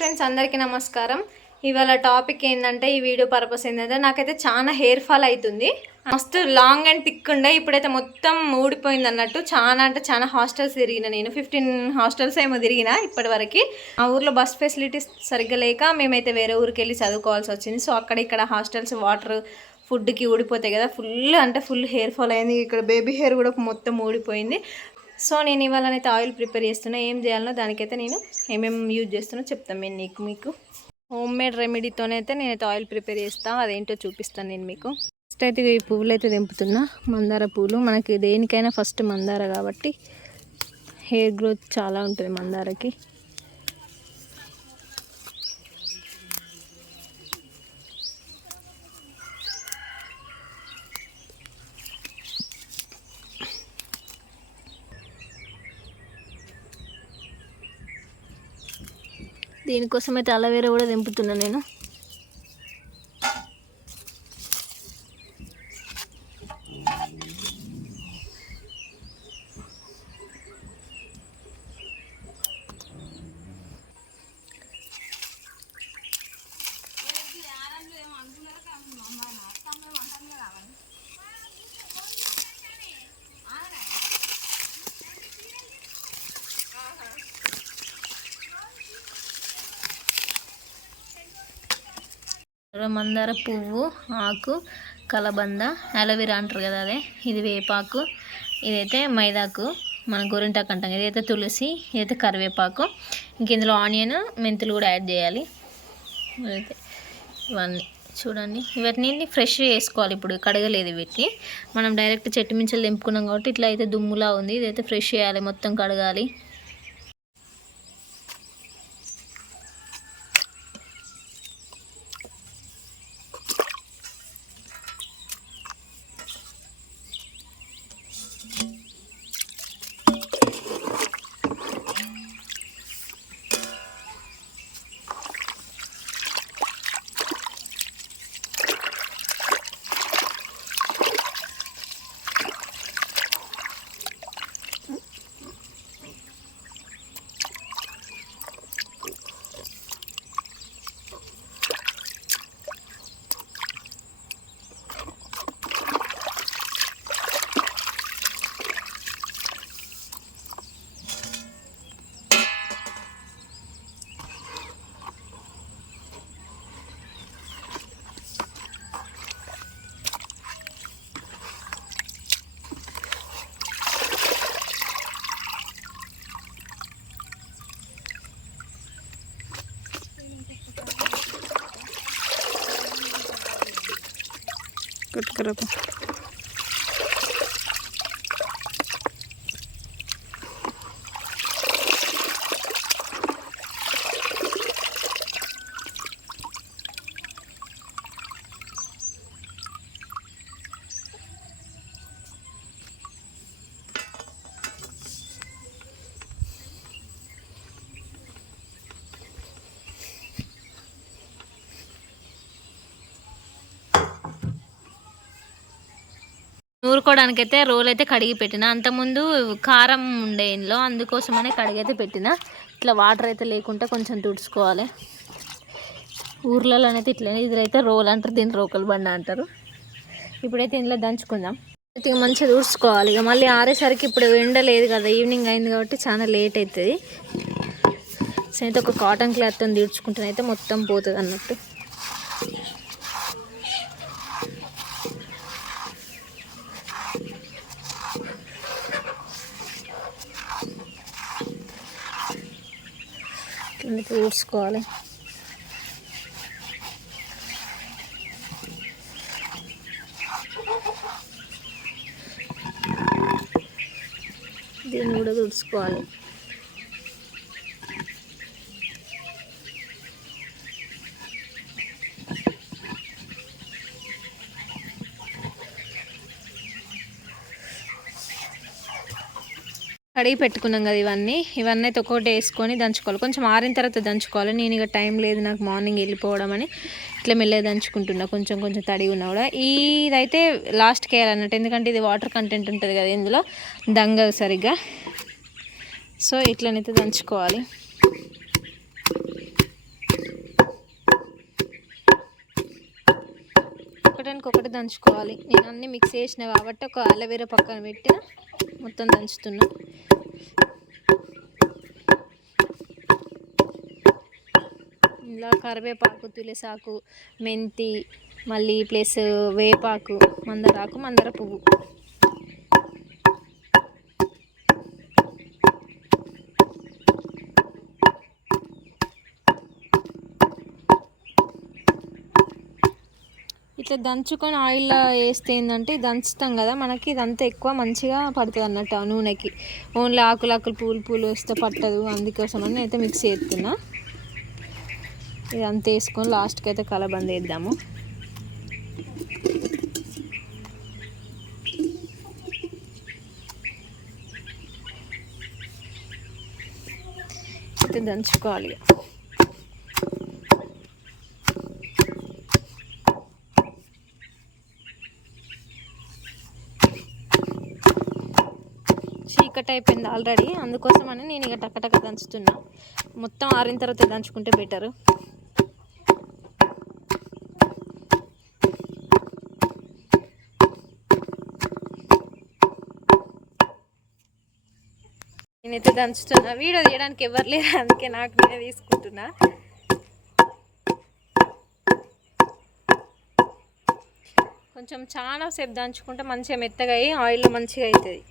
Friends అందరికీ నమస్కారం. ఇవాళ టాపిక్ ఏంటంటే ఈ వీడియో పర్పస్ ఏంటంటే నాకైతే చాలా హెయిర్ ఫాల్ అవుతుంది. మస్తు లాంగ్ అండ్ థిక్ ఉండే, ఇప్పుడైతే మొత్తం ఊడిపోయింది అన్నట్టు. చాలా అంటే చాలా హాస్టల్స్ తిరిగిన, నేను 15 హాస్టల్స్ ఏమో తిరిగిన ఇప్పటి వరకు. ఆ ఊర్లో బస్ ఫెసిలిటీస్ సరిగ్గా లేక మేమైతే వేరే ఊరికి వెళ్ళి చదువుకోవాల్సి వచ్చింది. సో అక్కడ ఇక్కడ హాస్టల్స్ వాటర్ ఫుడ్కి ఊడిపోతాయి కదా, ఫుల్ అంటే ఫుల్ హెయిర్ ఫాల్ అయింది. ఇక్కడ బేబీ హెయిర్ కూడా మొత్తం ఊడిపోయింది. సో నేను ఇవాళనైతే ఆయిల్ ప్రిపేర్ చేస్తున్నా. ఏం చేయాలనో దానికైతే నేను ఏమేమి యూజ్ చేస్తున్నా చెప్తాను నేను మీకు హోమ్ మేడ్ రెమెడీతోనైతే నేనైతే ఆయిల్ ప్రిపేర్ చేస్తాను. అదేంటో చూపిస్తాను నేను మీకు. ఫస్ట్ అయితే ఈ పువ్వులు అయితే తెంపుతున్నా, మందార పూలు. మనకి దేనికైనా ఫస్ట్ మందార కాబట్టి హెయిర్ గ్రోత్ చాలా ఉంటుంది మందారకి. దీనికోసం అయితే అలోవేరా కూడా తెంపుతున్నా నేను. మందార పువ్వు, ఆకు, కలబంద, అలోవెరా అంటారు కదా అదే, ఇది వేపాకు, ఇదైతే మైదాకు, మన గోరింటాకు అంటాం, ఇదైతే తులసి, ఇదైతే కరివేపాకు. ఇంక ఇందులో ఆనియన్, మెంతులు కూడా యాడ్ చేయాలి. ఇదైతే ఇవన్నీ చూడండి. వీటిని ఫ్రెష్ చేసుకోవాలి. ఇప్పుడు కడగలేదు వీటిని, మనం డైరెక్ట్ చెట్టు మించలు తెంపుకున్నాం కాబట్టి ఇట్లా అయితే దుమ్ములా ఉంది. ఇదైతే ఫ్రెష్ చేయాలి, మొత్తం కడగాలి. కట్టుకరపు నూరుకోవడానికైతే రోల్ అయితే కడిగి పెట్టిన. అంతకుముందు కారం ఉండే ఇంట్లో, అందుకోసమనే కడిగైతే పెట్టిన. ఇట్లా వాటర్ అయితే లేకుంటే కొంచెం తుడుచుకోవాలి. ఊర్లలోనైతే ఇట్లా, ఇదైతే రోల్ అంటారు, దీన్ని రోకల్ బండ అంటారు. ఇప్పుడైతే ఇంట్లో దంచుకుందాం. అయితే మంచిగా తుడుచుకోవాలి. ఇక మళ్ళీ ఆరేసరికి ఇప్పుడు ఎండ లేదు కదా, ఈవినింగ్ అయింది కాబట్టి చాలా లేట్ అవుతుంది. సో అయితే ఒక కాటన్ క్లాత్తో తుడుచుకుంటేనైతే మొత్తం పోతుంది అన్నట్టు. తుడుచుకోవాలి. దీన్ని కూడా తుడుచుకోవాలి. కడిగి పెట్టుకున్నాం కదా ఇవన్నీ అయితే ఒక్కొక్కటి వేసుకొని దంచుకోవాలి. కొంచెం ఆరిన తర్వాత దంచుకోవాలి. నేను ఇక టైం లేదు నాకు మార్నింగ్ వెళ్ళిపోవడం అని ఇట్లా మెల్లగా దంచుకుంటున్నా, కొంచెం కొంచెం తడిగి ఉన్నా కూడా. ఇదైతే లాస్ట్కి వేయాలన్నట్టు, ఎందుకంటే ఇది వాటర్ కంటెంట్ ఉంటుంది కదా ఇందులో, దంగదు సరిగ్గా. సో ఇట్లనైతే దంచుకోవాలి. దానికి ఒకటి దంచుకోవాలి. నేను అన్నీ మిక్స్ చేసిన కాబట్టి ఒక అలోవెరా పక్కన పెట్టిన మొత్తం దంచుతున్నా. ఇలా కరివేపాకు, తులసాకు, మెంతి, మళ్ళీ ప్లస్ వేపాకు, మందారాకు, మందార పువ్వు. ఇట్లా దంచుకొని ఆయిల్లో వేస్తే ఏంటంటే దంచుతాం కదా, మనకి ఇదంతా ఎక్కువ మంచిగా పడుతుంది అన్నట్టు ఆ నూనెకి. ఓన్లీ ఆకులు ఆకులు పూలు పూలు వేస్తే పట్టదు, అందుకోసమని అయితే మిక్స్ చేస్తున్నా. ఇదంతా వేసుకొని లాస్ట్కి అయితే కలబంద వేద్దాము. అయితే దంచుకోవాలి. చీకటి అయిపోయింది ఆల్రెడీ, అందుకోసమని నేను ఇక టక్కటక్క దంచుతున్నా. మొత్తం ఆరిన తర్వాత దంచుకుంటే బెటరు. నేనైతే దంచుతున్నా. వీడియో తీయడానికి ఎవరు లేరు, అందుకే నాకు నేనే తీసుకుంటున్నా. కొంచెం చాలా సేపు దంచుకుంటే మంచిగా మెత్తగా అయ్యి ఆయిల్లో మంచిగా అవుతుంది.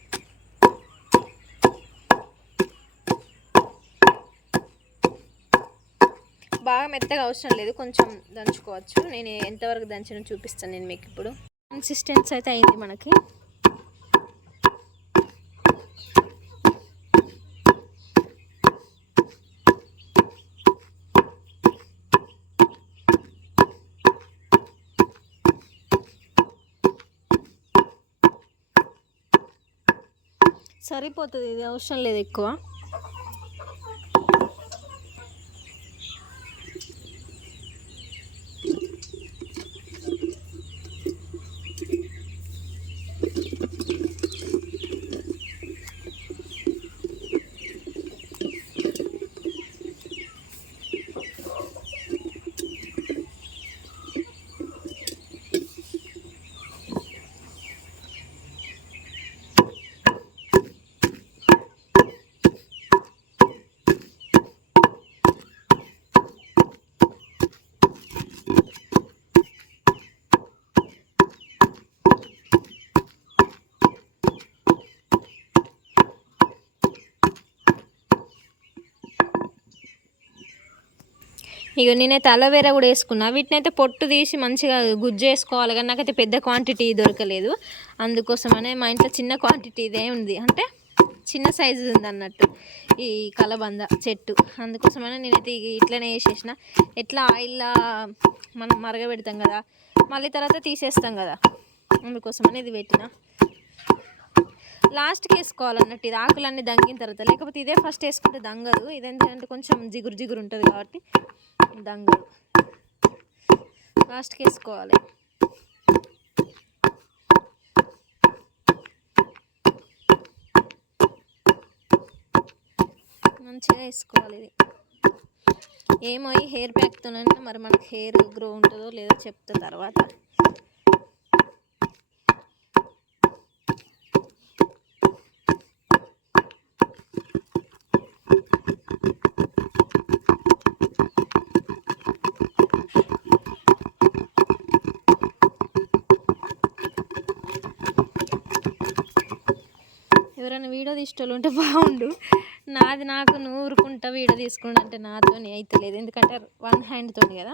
బాగా మెత్తగా అవసరం లేదు, కొంచెం దంచుకోవచ్చు. నేను ఎంతవరకు దంచిన చూపిస్తాను నేను మీకు ఇప్పుడు. కన్సిస్టెన్సీ అయితే అయింది మనకి. సరిపోతుంది, ఇది అవసరం లేదు ఎక్కువ. ఇక నేనైతే అలోవెరా కూడా వేసుకున్నా. వీటిని అయితే పొట్టు తీసి మంచిగా గుజ్జు వేసుకోవాలి, కానీ నాకైతే పెద్ద క్వాంటిటీ దొరకలేదు. అందుకోసమనే మా ఇంట్లో చిన్న క్వాంటిటీ ఇదే ఉంది, అంటే చిన్న సైజు ఉంది అన్నట్టు ఈ కలబంద చెట్టు. అందుకోసమనే నేనైతే ఇట్లనే వేసేసిన. ఎట్లా ఆయిల్లో మనం మరగబెడతాం కదా, మళ్ళీ తర్వాత తీసేస్తాం కదా, అందుకోసమని ఇది పెట్టిన. లాస్ట్కి వేసుకోవాలన్నట్టు ఇది ఆకులన్నీ దంగిన తర్వాత, లేకపోతే ఇదే ఫస్ట్ వేసుకుంటే దంగదు. ఇదేంటంటే కొంచెం జిగురు జిగురు ఉంటుంది కాబట్టి దంగదు, లాస్ట్కి వేసుకోవాలి. మంచిగా వేసుకోవాలి. ఇది ఏమో ఈ హెయిర్ ప్యాక్తోనంటే మరి మనకు హెయిర్ గ్రో ఉంటుందో లేదో చెప్తా తర్వాత. ఎవరైనా వీడియో తీసేటోళ్ళు ఉంటే బాగుండు. నాది నాకు నూరుకుంటా వీడియో తీసుకుంటా అంటే నాతో అయితలేదు, ఎందుకంటే వన్ హ్యాండ్తో కదా.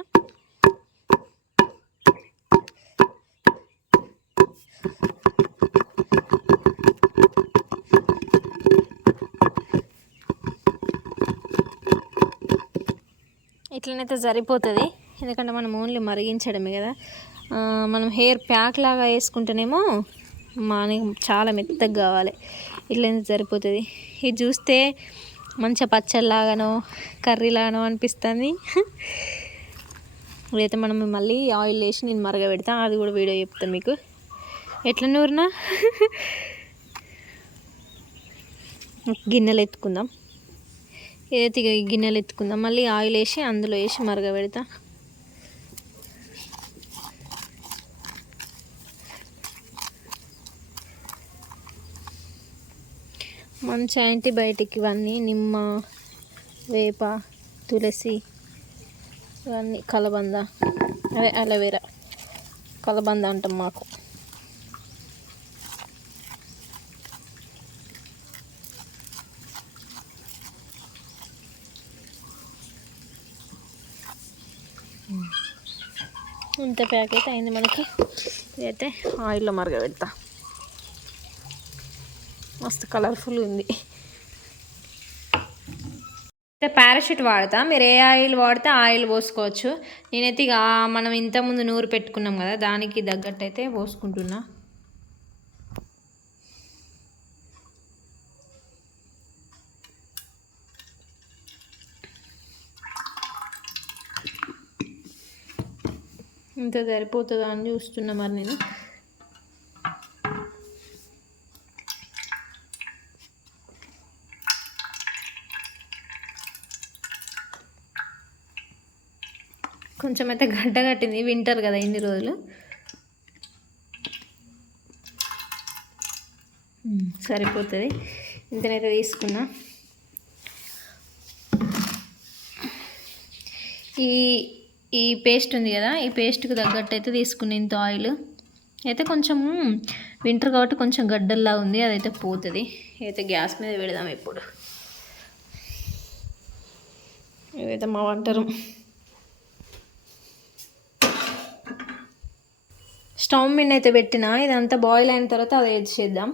ఇట్లనైతే సరిపోతుంది, ఎందుకంటే మనం ఓన్లీ మరిగించడమే కదా. మనం హెయిర్ ప్యాక్ లాగా వేసుకుంటేనేమో మనకి చాలా మెత్తగా కావాలి. ఇట్లయితే సరిపోతుంది. ఇది చూస్తే మంచిగా పచ్చడిలాగానో కర్రీలాగానో అనిపిస్తుంది. ఇదైతే మనం మళ్ళీ ఆయిల్ వేసి నేను మరగబెడతా, అది కూడా వీడియో చెప్తాను మీకు ఎట్లా నూరినా. గిన్నెలు ఎత్తుకుందాం. ఏదైతే గిన్నెలు ఎత్తుకుందాం, మళ్ళీ ఆయిల్ వేసి అందులో వేసి మరగబెడతా. మంచి యాంటీబయాటిక్ ఇవన్నీ, నిమ్మ, వేప, తులసి, ఇవన్నీ కలబంద, అదే అలోవెరా, కలబంద అంటాం మాకు. ఇంత ప్యాకెట్ అయింది మనకి. ఇదైతే ఆయిల్లో మరగబెడతా. మస్తు కలర్ఫుల్ ఉంది. పారాషూట్ వాడతా, మీరు ఏ ఆయిల్ వాడితే ఆయిల్ పోసుకోవచ్చు. నేనైతే ఇక మనం ఇంతకుముందు నూరు పెట్టుకున్నాం కదా, దానికి తగ్గట్టు అయితే పోసుకుంటున్నా. ఇంత సరిపోతుందా అని చూస్తున్నా మరి నేను. కొంచెం అయితే గడ్డ కట్టింది, వింటర్ కదా ఇన్ని రోజులు. సరిపోతుంది, ఇంతనైతే తీసుకున్నా. ఈ పేస్ట్ ఉంది కదా, ఈ పేస్ట్కి తగ్గట్టు అయితే తీసుకున్న ఇంత ఆయిల్. అయితే కొంచెం వింటర్ కాబట్టి కొంచెం గడ్డల్లా ఉంది, అదైతే పోతుంది. అయితే గ్యాస్ మీద పెడదాం ఇప్పుడు. ఇదైతే మా వంట రూమ్. స్టవ్ మీద అయితే పెట్టిన, ఇదంతా బాయిల్ అయిన తర్వాత అది వేసేద్దాం.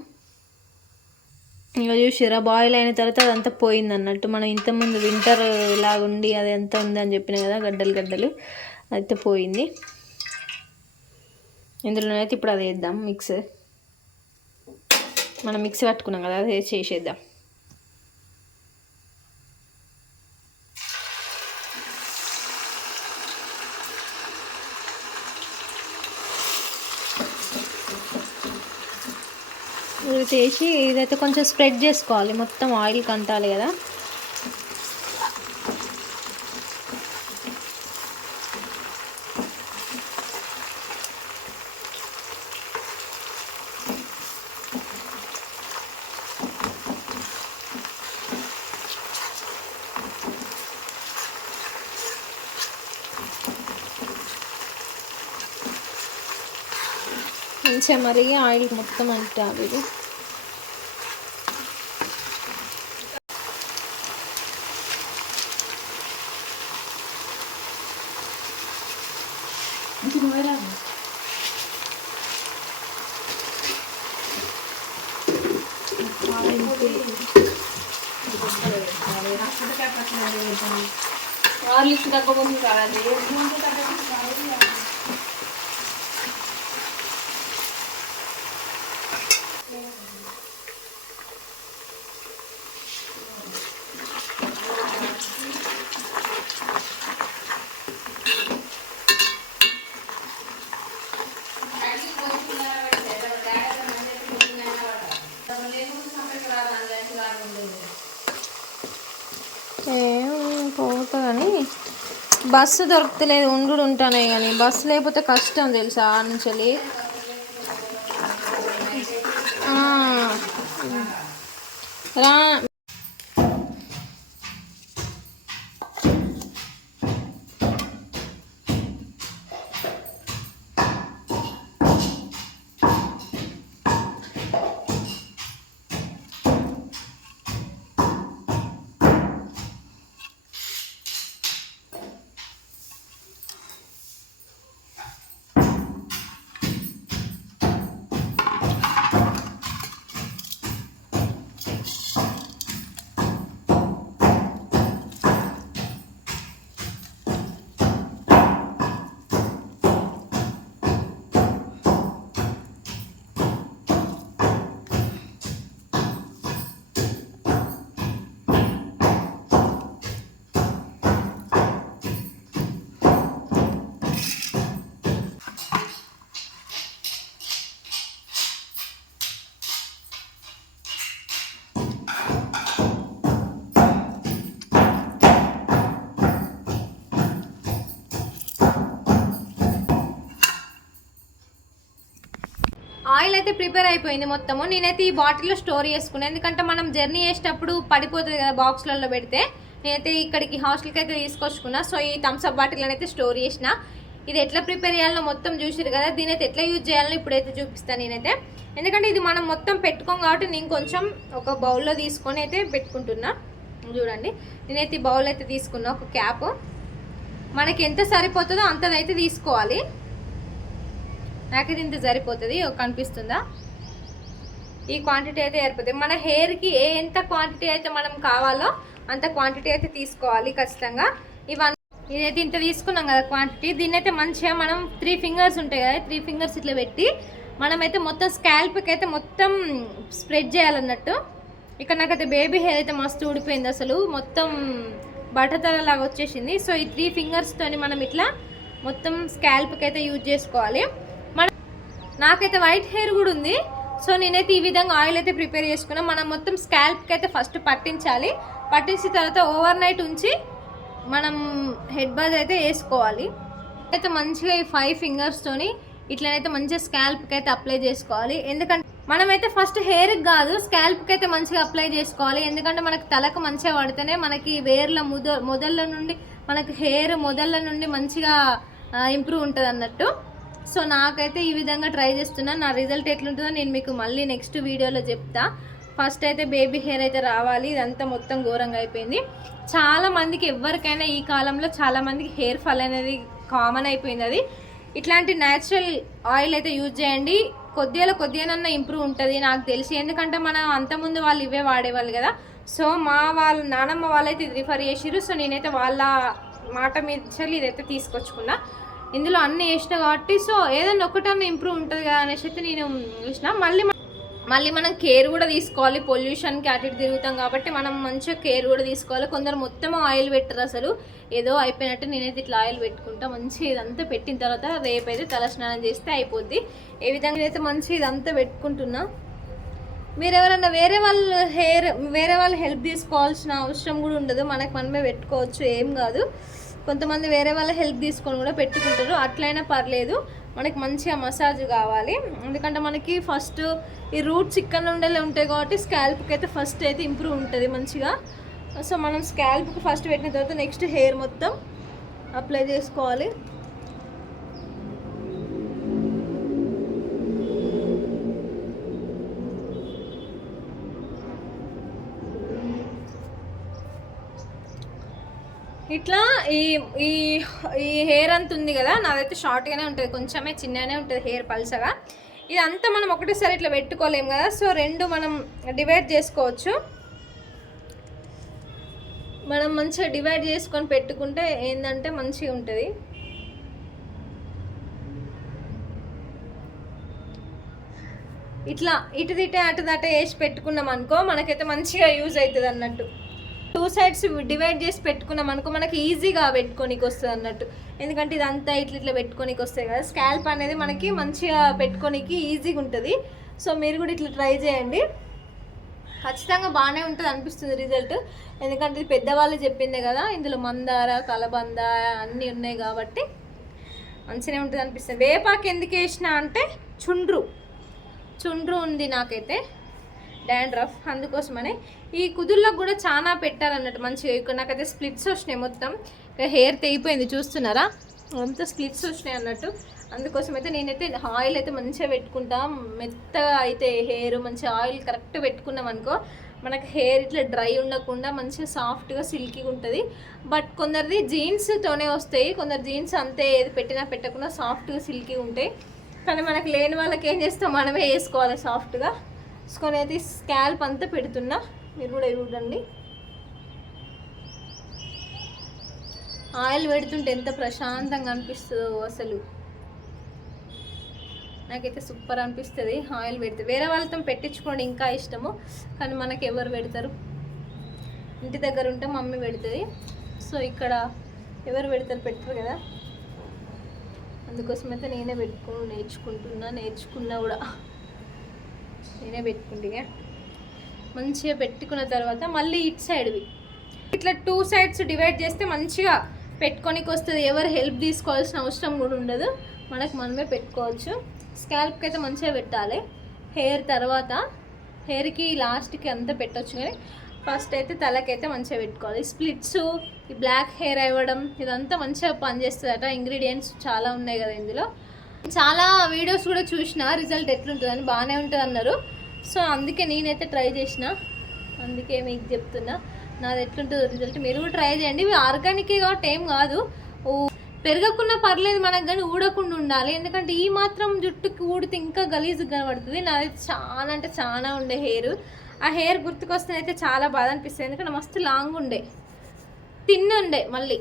ఇంకా చూసిరా, బాయిల్ అయిన తర్వాత అదంతా పోయింది అన్నట్టు. మనం ఇంతకుముందు వింటర్ లాగుండి అది ఎంత ఉందని చెప్పిన కదా, గడ్డలు గడ్డలు, అయితే పోయింది. ఇందులోనైతే ఇప్పుడు అది వేద్దాం. మనం మిక్సీ పట్టుకున్నాం కదా, అది చేసేద్దాం. ఇది చేసి ఇదైతే కొంచెం స్ప్రెడ్ చేసుకోవాలి, మొత్తం ఆయిల్ కంటాలి కదా. మంచిగా మరిగి ఆయిల్ మొత్తం అంటారు. ఇది వార్లిక్ తగ్గబోతుంది కదా, పోతా. కానీ బస్సు దొరకలేదు, ఉంటానే కానీ బస్సు లేకపోతే కష్టం తెలుసా. ఆ నుంచి రా. ఆయిల్ అయితే ప్రిపేర్ అయిపోయింది మొత్తము. నేనైతే ఈ బాటిల్లో స్టోర్ చేసుకున్నాను, ఎందుకంటే మనం జర్నీ చేసేటప్పుడు పడిపోతుంది కదా బాక్స్లలో పెడితే. నేనైతే ఇక్కడికి హాస్టల్కి అయితే తీసుకొచ్చుకున్నా. సో ఈ థమ్స్అప్ బాటిల్ అయితే స్టోర్ చేసిన. ఇది ఎట్లా ప్రిపేర్ చేయాలో మొత్తం చూసారు కదా, దీని అయితే ఎట్లా యూజ్ చేయాలో ఇప్పుడైతే చూపిస్తాను నేనైతే. ఎందుకంటే ఇది మనం మొత్తం పెట్టుకోం కాబట్టి నేను కొంచెం ఒక బౌల్లో తీసుకొని అయితే పెట్టుకుంటున్నా. చూడండి, నేనైతే ఈ బౌల్ అయితే తీసుకున్నా. ఒక క్యాప్ మనకి ఎంత సరిపోతుందో అంతదైతే తీసుకోవాలి. నాకైతే ఇంత సరిపోతుంది, కనిపిస్తుందా? ఈ క్వాంటిటీ అయితే సరిపోతుంది. మన హెయిర్కి ఎంత క్వాంటిటీ అయితే మనం కావాలో అంత క్వాంటిటీ అయితే తీసుకోవాలి ఖచ్చితంగా. ఇదైతే ఇంత తీసుకున్నాం కదా క్వాంటిటీ, దీన్ని అయితే మంచిగా మనం 3 ఫింగర్స్ ఉంటాయి కదా, 3 ఫింగర్స్ ఇట్లా పెట్టి మనమైతే మొత్తం స్కాల్ప్కి అయితే మొత్తం స్ప్రెడ్ చేయాలన్నట్టు. ఇక్కడ నాకైతే బేబీ హెయిర్ అయితే మస్తు ఊడిపోయింది, అసలు మొత్తం బట్టతలలాగా వచ్చేసింది. సో ఈ 3 ఫింగర్స్తోని మనం ఇట్లా మొత్తం స్కాల్ప్కి అయితే యూజ్ చేసుకోవాలి. నాకైతే వైట్ హెయిర్ కూడా ఉంది. సో నేనైతే ఈ విధంగా ఆయిల్ అయితే ప్రిపేర్ చేసుకున్నాం. మనం మొత్తం స్కాల్ప్కి అయితే ఫస్ట్ పట్టించాలి. పట్టించిన తర్వాత ఓవర్ నైట్ ఉంచి మనం హెడ్ బాత్ అయితే వేసుకోవాలి. అయితే మంచిగా ఈ 5 ఫింగర్స్తోని ఇట్లనైతే మంచిగా స్కాల్ప్కి అయితే అప్లై చేసుకోవాలి. ఎందుకంటే మనమైతే ఫస్ట్ హెయిర్కి కాదు స్కాల్ప్కి అయితే మంచిగా అప్లై చేసుకోవాలి. ఎందుకంటే మనకి తలకు మంచిగా పడితేనే మనకి వేర్ల మొదళ్ళ నుండి మనకి హెయిర్ మొదళ్ళ నుండి మంచిగా ఇంప్రూవ్ ఉంటుంది అన్నట్టు. సో నాకైతే ఈ విధంగా ట్రై చేస్తున్నా. నా రిజల్ట్ ఎట్లుంటుందో నేను మీకు మళ్ళీ నెక్స్ట్ వీడియోలో చెప్తా. ఫస్ట్ అయితే బేబీ హెయిర్ అయితే రావాలి. ఇదంతా మొత్తం ఘోరంగా అయిపోయింది. చాలా మందికి ఎవరికైనా ఈ కాలంలో చాలా మందికి హెయిర్ ఫాల్ అనేది కామన్ అయిపోయింది. అది ఇట్లాంటి న్యాచురల్ ఆయిల్ అయితే యూజ్ చేయండి. కొద్దిగానన్నా ఇంప్రూవ్ ఉంటుంది నాకు తెలిసి. ఎందుకంటే మనం అంతకుముందు వాళ్ళు ఇవే వాడేవాళ్ళు కదా. సో వాళ్ళ నానమ్మ వాళ్ళైతే ఇది రిఫర్ చేసిర్రు. సో నేనైతే వాళ్ళ మాట మీద ఇదైతే తీసుకొచ్చుకున్నా. ఇందులో అన్నీ వేసిన కాబట్టి సో ఏదైనా ఒకటన్నా ఇంప్రూవ్ ఉంటుంది కదా అనేసి అయితే నేను చూసిన. మళ్ళీ మనం కేర్ కూడా తీసుకోవాలి. పొల్యూషన్కి అటు ఇటు తిరుగుతాం కాబట్టి మనం మంచిగా కేర్ కూడా తీసుకోవాలి. కొందరు మొత్తం ఆయిల్ పెట్టరు, అసలు ఏదో అయిపోయినట్టు. నేనైతే ఇట్లా ఆయిల్ పెట్టుకుంటా. మంచిగా ఇదంతా పెట్టిన తర్వాత రేపైతే తలస్నానం చేస్తే అయిపోద్ది. ఏ విధంగా నేనైతే మంచిగా ఇదంతా పెట్టుకుంటున్నా. మీరు ఎవరైనా వేరే వాళ్ళ హెల్ప్ తీసుకోవాల్సిన అవసరం కూడా ఉండదు. మనమే పెట్టుకోవచ్చు, ఏం కాదు. కొంతమంది వేరే వాళ్ళ హెల్ప్ తీసుకొని కూడా పెట్టుకుంటారు, అట్లయినా పర్లేదు. మనకి మంచిగా మసాజ్ కావాలి. ఎందుకంటే మనకి ఫస్ట్ ఈ రూట్స్ ఇక్కడ నుండే ఉంటాయి కాబట్టి స్కాల్ప్కి అయితే ఫస్ట్ అయితే ఇంప్రూవ్ ఉంటుంది మంచిగా. సో మనం స్కాల్ప్కి ఫస్ట్ పెట్టిన తర్వాత నెక్స్ట్ హెయిర్ మొత్తం అప్లై చేసుకోవాలి. ఇట్లా ఈ హెయిర్ అంత ఉంది కదా, నాదైతే షార్ట్గానే ఉంటుంది, కొంచెమే చిన్నగానే ఉంటుంది హెయిర్ పల్సగా. ఇదంతా మనం ఒకటేసారి ఇట్లా పెట్టుకోలేము కదా. సో 2 మనం డివైడ్ చేసుకోవచ్చు. మనం మంచిగా డివైడ్ చేసుకొని పెట్టుకుంటే ఏంటంటే మంచిగా ఉంటుంది. ఇట్లా ఇటు అటు వేసి పెట్టుకున్నాం అనుకో మనకైతే మంచిగా యూజ్ అవుతుంది అన్నట్టు. 2 సైడ్స్ డివైడ్ చేసి పెట్టుకున్నాం అనుకో మనకి ఈజీగా పెట్టుకోనికి వస్తుంది అన్నట్టు. ఎందుకంటే ఇదంతా ఇట్లా పెట్టుకోనికి వస్తాయి కదా. స్కాల్ప్ అనేది మనకి మంచిగా పెట్టుకోనికి ఈజీగా ఉంటుంది. సో మీరు కూడా ఇట్లా ట్రై చేయండి, ఖచ్చితంగా బాగానే ఉంటుంది అనిపిస్తుంది రిజల్ట్. ఎందుకంటే ఇది పెద్దవాళ్ళు చెప్పిందే కదా, ఇందులో మందార కలబంద అన్నీ ఉన్నాయి కాబట్టి మంచిగానే ఉంటుంది అనిపిస్తుంది. వేపాకు ఎందుకు వేసిన అంటే చుండ్రు ఉంది నాకైతే, డాండ్రఫ్, అందుకోసమనే. ఈ కుదుర్లకు కూడా చాలా పెట్టాలన్నట్టు మంచిగా. ఇక్కడ నాకైతే స్ప్లిట్స్ వచ్చినాయి మొత్తం, హెయిర్ తెగిపోయింది చూస్తున్నారా, అంతా స్ప్లిట్స్ వచ్చినాయి అన్నట్టు. అందుకోసం అయితే నేనైతే ఆయిల్ అయితే మంచిగా పెట్టుకుంటా. మెత్తగా అయితే హెయిర్ మంచిగా ఆయిల్ కరెక్ట్ పెట్టుకున్నాం అనుకో మనకి హెయిర్ ఇట్లా డ్రై ఉండకుండా మంచిగా సాఫ్ట్గా సిల్కీగా ఉంటుంది. బట్ కొందరిది జీన్స్తోనే వస్తాయి, కొందరు జీన్స్ అంతే ఏది పెట్టినా పెట్టకుండా సాఫ్ట్గా సిల్కీగా ఉంటాయి. కానీ మనకు లేని వాళ్ళకి ఏం చేస్తాం, మనమే వేసుకోవాలి సాఫ్ట్గా. తీసుకొని అయితే స్కాల్ప్ అంతా పెడుతున్నా, మీరు కూడా చూడండి. ఆయిల్ పెడుతుంటే ఎంత ప్రశాంతంగా అనిపిస్తుందో అసలు, నాకైతే సూపర్ అనిపిస్తుంది ఆయిల్ పెడితే. వేరే వాళ్ళతో పెట్టించుకోండి ఇంకా ఇష్టము, కానీ మనకి ఎవరు పెడతారు? ఇంటి దగ్గర ఉంటే మమ్మీ పెడుతుంది. సో ఇక్కడ ఎవరు పెడతారు? పెట్టరు కదా. అందుకోసమైతే నేనే నేర్చుకున్నా కూడా నేనే పెట్టుకుంటే. మంచిగా పెట్టుకున్న తర్వాత మళ్ళీ ఇటు సైడ్వి ఇట్లా 2 సైడ్స్ డివైడ్ చేస్తే మంచిగా పెట్టుకోనికి వస్తుంది. ఎవరు హెల్ప్ తీసుకోవాల్సిన అవసరం కూడా ఉండదు. మనకు మనమే పెట్టుకోవచ్చు. స్కాల్ప్కి అయితే మంచిగా పెట్టాలి. హెయిర్ తర్వాత హెయిర్కి లాస్ట్కి అంతా పెట్టవచ్చు, కానీ ఫస్ట్ అయితే తలకైతే మంచిగా పెట్టుకోవాలి. స్ప్లిట్స్, ఈ బ్లాక్ హెయిర్ అవ్వడం ఇదంతా మంచిగా పనిచేస్తుందట. ఇంగ్రీడియంట్స్ చాలా ఉన్నాయి కదా ఇందులో. చాలా వీడియోస్ కూడా చూసిన రిజల్ట్ ఎట్లుంటుందని, బాగానే ఉంటుంది అన్నారు. సో అందుకే నేనైతే ట్రై చేసిన, అందుకే మీకు చెప్తున్నా నాది ఎట్లుంటుందో రిజల్ట్. మీరు కూడా ట్రై చేయండి. ఇవి ఆర్గానికే కాబట్టి ఏం కాదు, పెరగకుండా పర్లేదు మనకు, కానీ ఊడకుండా ఉండాలి. ఎందుకంటే ఈ మాత్రం జుట్టుకి ఊడితే ఇంకా గలీజ్గా కనబడుతుంది. నాది చాలా అంటే చాలా ఉండే హెయిర్. ఆ హెయిర్ గుర్తుకొస్తే అయితే చాలా బాధ అనిపిస్తుంది. ఎందుకంటే మస్తు లాంగ్ ఉండే, ఉండే, మళ్ళీ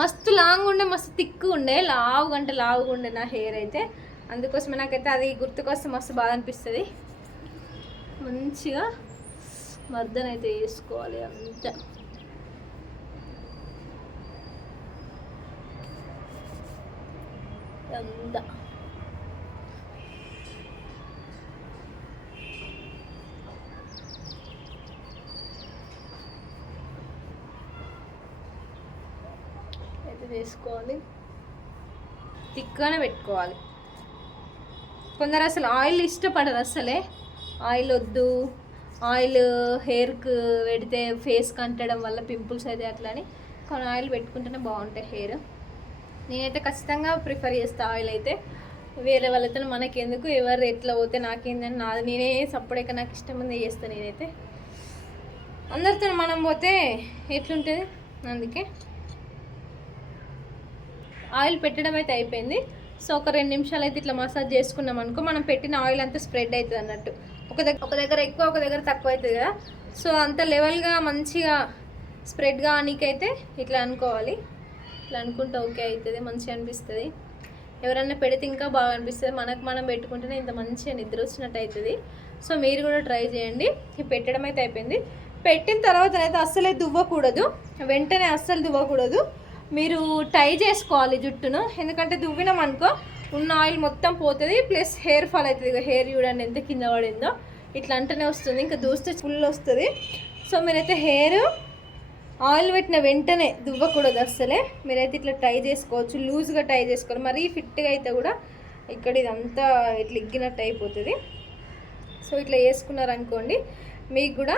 మస్తు లాంగ్ ఉండే, మస్తు థిక్ ఉండే, లావుగా ఉండే నా హెయిర్ అయితే. అందుకోసమే నాకైతే అది గుర్తుకొస్తే మస్తు బాధ అనిపిస్తుంది. మంచిగా మర్దన అయితే చేసుకోవాలి అంతా. అంతా అయితే చేసుకోవాలి, థిక్గానే పెట్టుకోవాలి. కొందరు అసలు ఆయిల్ ఇష్టపడరు, అసలే ఆయిల్ వద్దు, ఆయిల్ హెయిర్కి పెడితే ఫేస్కి అంటడం వల్ల పింపుల్స్ అయితే అట్లా అని. కానీ ఆయిల్ పెట్టుకుంటేనే బాగుంటాయి హెయిర్. నేనైతే ఖచ్చితంగా ప్రిఫర్ చేస్తాను ఆయిల్ అయితే. వేరే వాళ్ళతో మనకెందుకు, ఎవరు ఎట్లా పోతే నాకేందని నాది నేనే సపరేట్గా నాకు ఇష్టం ఉంది చేస్తాను నేనైతే. అందరితో మనం పోతే ఎట్లుంటుంది, అందుకే ఆయిల్ పెట్టడం అయితే అయిపోయింది. సో ఒక 2 నిమిషాలు అయితే ఇట్లా మసాజ్ చేసుకున్నాం అనుకో, మనం పెట్టిన ఆయిల్ అంతా స్ప్రెడ్ అవుతుంది అన్నట్టు. ఒక దగ్గర ఎక్కువ, ఒక దగ్గర తక్కువ అవుతుంది కదా. సో అంత లెవెల్గా మంచిగా స్ప్రెడ్ కానీకైతే ఇట్లా అనుకోవాలి. ఇట్లా అనుకుంటే ఓకే అవుతుంది, మంచిగా అనిపిస్తుంది. ఎవరన్నా పెడితే ఇంకా బాగా అనిపిస్తుంది. మనకు మనం పెట్టుకుంటేనే ఇంత మంచిగా నిద్ర వచ్చినట్టు అవుతుంది. సో మీరు కూడా ట్రై చేయండి. పెట్టడం అయితే అయిపోయింది. పెట్టిన తర్వాత అయితే అస్సలే దువ్వకూడదు, వెంటనే అస్సలు దువ్వకూడదు. మీరు టై చేసుకోవాలి జుట్టును. ఎందుకంటే దువ్వినాం అనుకో ఉన్న ఆయిల్ మొత్తం పోతుంది, ప్లస్ హెయిర్ ఫాల్ అవుతుంది. హెయిర్ చూడండి ఎంత కింద పడిందో, ఇట్లా అంటనే వస్తుంది, ఇంకా దూస్తే ఫుల్ వస్తుంది. సో మీరైతే హెయిర్ ఆయిల్ పెట్టిన వెంటనే దువ్వకూడదు అస్సలే. మీరైతే ఇట్లా టై చేసుకోవచ్చు, లూజ్గా టై చేసుకోవాలి. మరీ ఫిట్గా అయితే కూడా ఇక్కడ ఇదంతా ఇట్లా ఇగ్గినట్టు అయిపోతుంది. సో ఇట్లా వేసుకున్నారనుకోండి మీకు కూడా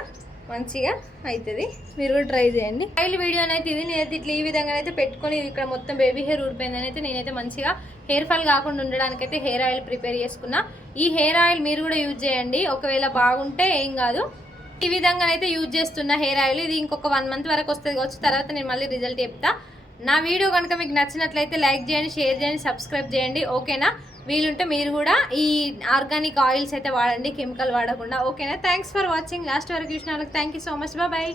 మంచిగా అవుతుంది. మీరు కూడా ట్రై చేయండి. ఆయిల్ వీడియో అయితే ఇది. నేనైతే ఇట్లా ఈ విధంగా అయితే పెట్టుకొని ఇక్కడ మొత్తం బేబీ హెయిర్ ఊడిపోయిందని అయితే నేనైతే మంచిగా హెయిర్ ఫాల్ కాకుండా ఉండడానికైతే హెయిర్ ఆయిల్ ప్రిపేర్ చేసుకున్నా. ఈ హెయిర్ ఆయిల్ మీరు కూడా యూజ్ చేయండి, ఒకవేళ బాగుంటే ఏం కాదు. ఈ విధంగా అయితే యూజ్ చేస్తున్న హెయిర్ ఆయిల్ ఇది ఇంకొక 1 మంత్ వరకు వస్తుంది కావచ్చు. తర్వాత నేను మళ్ళీ రిజల్ట్ చెప్తా. నా వీడియో కనుక మీకు నచ్చినట్లయితే లైక్ చేయండి, షేర్ చేయండి, సబ్స్క్రైబ్ చేయండి. ఓకేనా? వీలుంటే మీరు కూడా ఈ ఆర్గానిక్ ఆయిల్స్ అయితే వాడండి, కెమికల్ వాడకుండా. ఓకేనా? Thanks for watching. లాస్ట్ వరకు చూసిన వాళ్ళకి thank you so much. Bye.